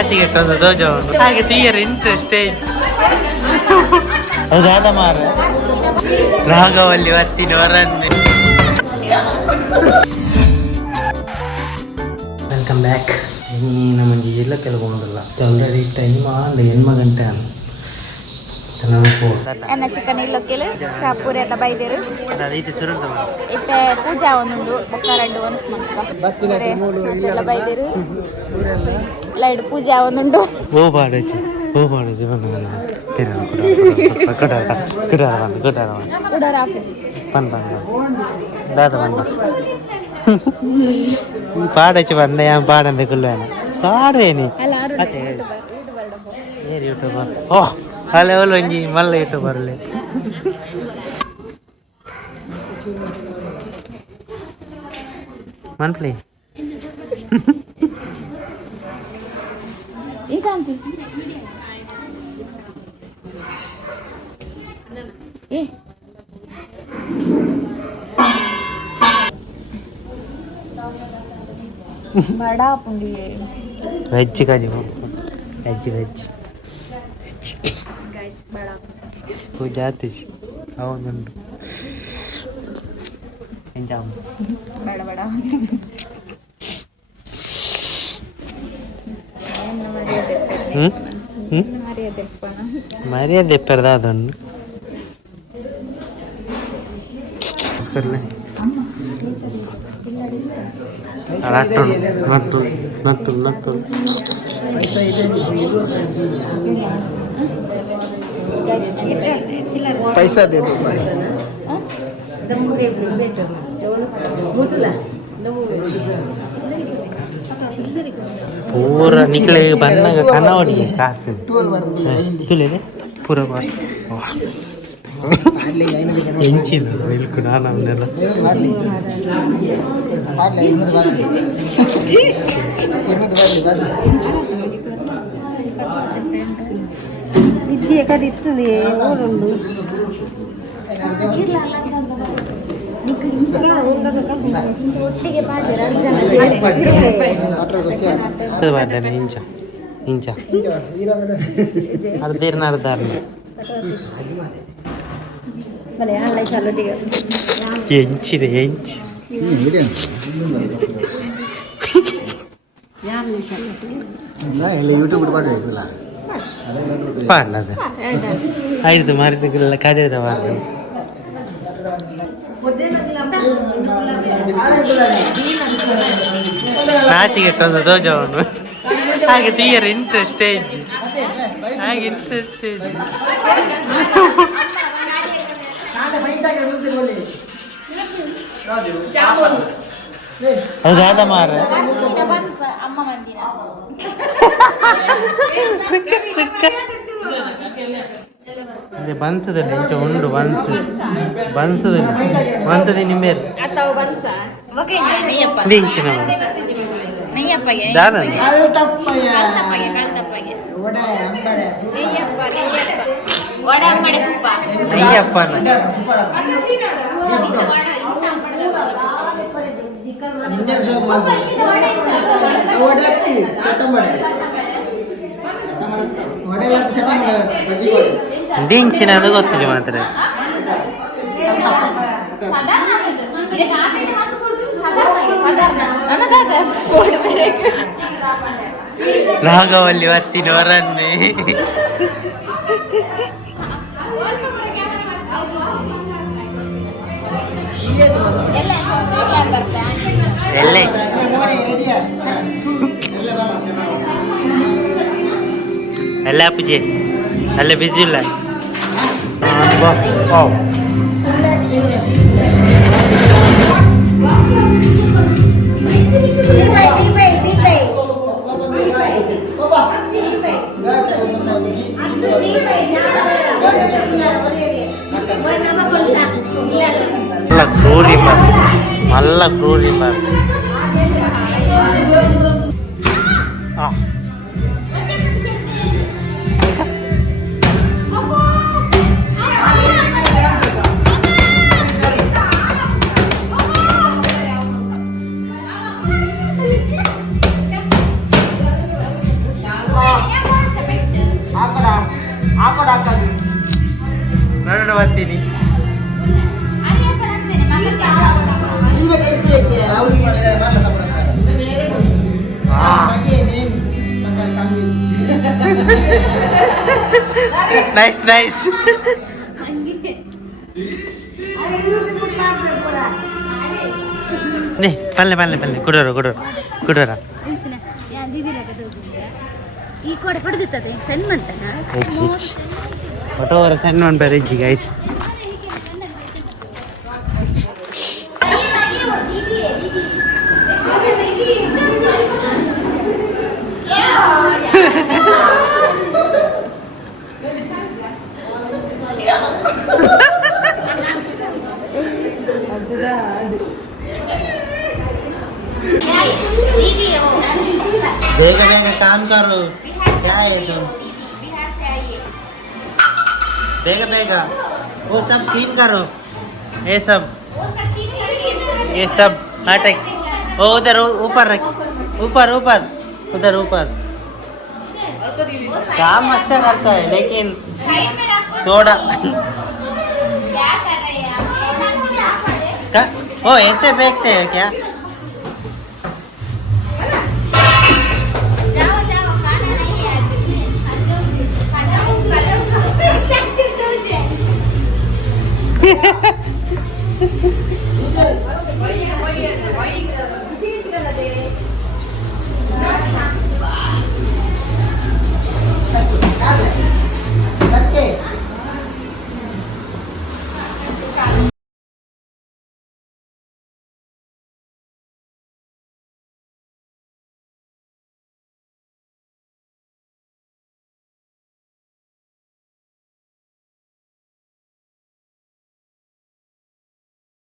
ನಾಚಿಗೆಟ್ಟೊಂದು ದೋಜ ಉಂಟು ಹಾಗೆ ತೀಯರ ಇಂಟ್ರೆಸ್ಟ್ ಹೌದಾದ ಮಾರ ರಾಘವಲ್ಲಿ ವರ್ತಿನ ವರನ್ನೆ. Welcome back. ನಮಗೆ ಎಲ್ಲ ಕೆಲಗೊಂಡಿಲ್ಲ ಆಲ್ರೆಡಿ ಟೈಮ್ ಎನ್ಮ ಗಂಟೆ ಎನ್ನ ಚಿಕನ್ ಇಲ್ಲೊಕ್ಕೆಲು ಚಾಪೂರ್ ಎಲ್ಲ ಬೈದೇರು ಇತ್ತೆ ಪೂಜಾ ಒಂದುಂಡು ಬೊಕ್ಕ ಎರಡು ಒನ್ಸ್ ಎಲ್ಲ ಬೈದೇರು ಲೈಡ್ ಪೂಜಾ ಒಂದುಂಡು ಓ ಬಾಡಜಿ పాడొచ్చి పండ ఏం పాడంది కుళ్ళాను పాడేని యూట్యూబర్ ఓ వాళ్ళు ఎవరు వంగి మళ్ళీ యూట్యూబర్లే మంత్లీ बड़ा पुंडी वेज का जो वेज वेज गाइस बड़ा पूजा तीस అవునండి ఎంజామ్ बड़ा बड़ा ಮರ್ಯಾದೆ ತೆಪ್ಪರದ ಅದೊಂದು पैसा दे दो पूरा निकले बनना का खाना और ये कासे तू ले ले पूरा बस इंची ना बिल्कुल ना हमने ना इतनी एक दित्तु दे और उंडु ಒಟ್ಟಿಗೆ ಪಾಡ್ತೀರಾ ಅದು ಬಾಡನೆ ಇಂಚ ಇಂಚ ಅದು ದೇರ್ನ ಅರ್ಧಾರ ಬಲೆ ಆನ್ಲೈನ್ ಚಾಲೋಟಿಗೆ ಎಂಚಿದೆ ಎಂಚಿ ಯೂಟ್ಯೂಬ್ ಪಾಡಿಲ್ಲ ಪಾಡದ ಐದು ಮಾರಿದಕ್ಕೆಲ್ಲ ಕಡಿಯದ ಮಾರ್ಗ ನಾಚಿಗೆಟ್ಟೊಂದು ದೋಜ ಉಂಟು ಹಾಗೆ ತೀಯರ ಇಂಟ್ರೆಸ್ಟ್ ಹಾಗೆ ಇಂಟ್ರೆಸ್ಟ್ ಹೌದಾದ ಮಾರ ಅಮ್ಮ ಮಂದಿನ ಬನ್ಸದಲ್ಲಿ ಇಂಚ ಉಂಡು ಬನ್ಸದಲ್ಲಿ ಬಂತದಿ ನಿಂಬೆ ದಿಂಚಿನ ದಿಂಚಿನ ಅದು ಗೊತ್ತಿದೆ ಮಾತ್ರ ರಾಘವಲ್ಲಿ ವರ್ತಿನ ವರನ್ನೆ ಎಲ್ಲ ಪೂಜೆ ಅಲ್ಲೇ ಬಿಸಿ ಇಲ್ಲ మళ్ళా క్రూరీ ನೋಡೋಣ ಬರ್ತೀನಿ. Nice nice. ಪಲ್ಲೆ ಪಲ್ಲೆ ಪಲ್ಲೆ ಕುಡೋರು ಕುಡೋರು ಕುಡೋರ ಈ ಕೊಡೆ ಪಡೆದಿರ್ತದೆ ಸಣ್ಣ ಮಂತನ ಫೋಟೋವರ ಸಣ್ಣ ಮಾಡ್ಬೇಡ ಇಜ್ಜಿ ಗೈಸ್. ಬೇಗ ಬೇಗ काम करो. क्या है तुम? ಬೇಗ ಬೇಗ वो सब क्लीन करो. ये सब हटे. वो उधर ऊपर रख. ऊपर ऊपर उधर ऊपर. काम अच्छा करता है लेकिन थोड़ा ओ ऐसे फेंकते हैं क्या?